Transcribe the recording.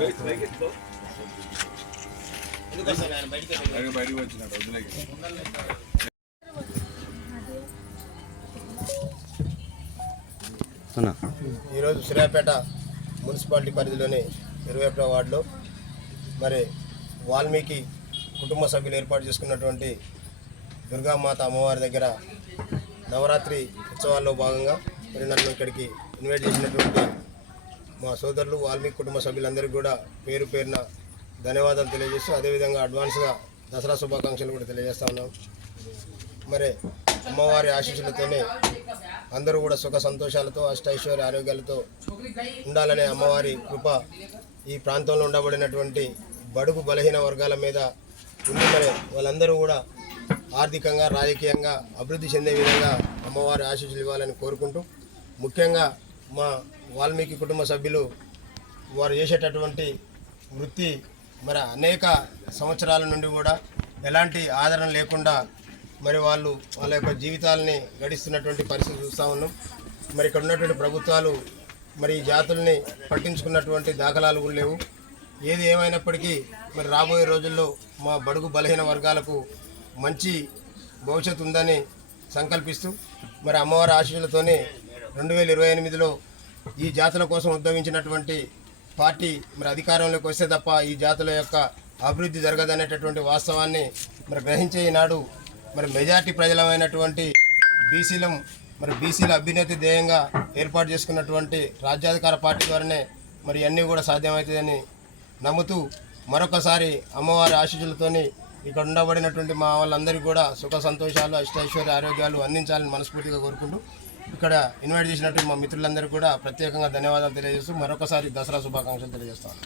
Right, take it, go. బయటకు ఈరోజు Suryapet municipality పరిధిలోని ఇరవై ఒకటో వార్డులో మరి వాల్మీకి కుటుంబ సభ్యులు ఏర్పాటు చేసుకున్నటువంటి దుర్గామాత అమ్మవారి దగ్గర నవరాత్రి ఉత్సవాల్లో భాగంగా మరి నన్ను ఇక్కడికి ఇన్వైట్ చేసినటువంటి మా సోదరులు వాల్మీకి కుటుంబ సభ్యులందరికీ కూడా పేరు పేరున ధన్యవాదాలు తెలియజేస్తూ అదేవిధంగా అడ్వాన్స్గా దసరా శుభాకాంక్షలు కూడా తెలియజేస్తా ఉన్నాం. మరి అమ్మవారి ఆశీస్సులతోనే అందరూ కూడా సుఖ సంతోషాలతో అష్టైశ్వర్య ఆరోగ్యాలతో ఉండాలనే అమ్మవారి కృప ఈ ప్రాంతంలో ఉండబడినటువంటి బడుగు బలహీన వర్గాల మీద ఉంది మరి వాళ్ళందరూ కూడా ఆర్థికంగా రాజకీయంగా అభివృద్ధి చెందే విధంగా అమ్మవారి ఆశీస్సులు ఇవ్వాలని కోరుకుంటూ ముఖ్యంగా మా వాల్మీకి కుటుంబ సభ్యులు వారు చేసేటటువంటి వృత్తి మరి అనేక సంవత్సరాల నుండి కూడా ఎలాంటి ఆదరణ లేకుండా మరి వాళ్ళు వాళ్ళ యొక్క జీవితాలని గడిస్తున్నటువంటి పరిస్థితి చూస్తూ ఉన్నాం. మరి ఇక్కడ ఉన్నటువంటి ప్రభుత్వాలు మరి ఈ జాతుల్ని పట్టించుకున్నటువంటి దాఖలాలు కూడా లేవు. ఏది ఏమైనప్పటికీ మరి రాబోయే రోజుల్లో మా బడుగు బలహీన వర్గాలకు మంచి భవిష్యత్తు ఉందని సంకల్పిస్తూ మరి అమ్మవారి ఆశీస్సులతోనే రెండు వేల ఇరవై ఎనిమిదిలో ఈ జాతుల కోసం ఉద్భవించినటువంటి పార్టీ మరి అధికారంలోకి వస్తే తప్ప ఈ జాతుల యొక్క అభివృద్ధి జరగదనేటటువంటి వాస్తవాన్ని మరి గ్రహించే ఈనాడు మరి మెజార్టీ ప్రజలమైనటువంటి బీసీలం మరి బీసీల అభ్యున్నతి ధ్యేయంగా ఏర్పాటు చేసుకున్నటువంటి రాజ్యాధికార పార్టీ ద్వారానే మరి అన్నీ కూడా సాధ్యమవుతుందని నమ్ముతూ మరొకసారి అమ్మవారి ఆశీస్సులతోని ఇక్కడ ఉండబడినటువంటి మా వాళ్ళందరికీ కూడా సుఖ సంతోషాలు అష్టైశ్వర్య ఆరోగ్యాలు అందించాలని మనస్ఫూర్తిగా కోరుకుంటూ ఇక్కడ ఇన్వైట్ చేసినట్టు మా మిత్రులందరూ కూడా ప్రత్యేకంగా ధన్యవాదాలు తెలియజేస్తూ మరొకసారి దసరా శుభాకాంక్షలు తెలియజేస్తాను.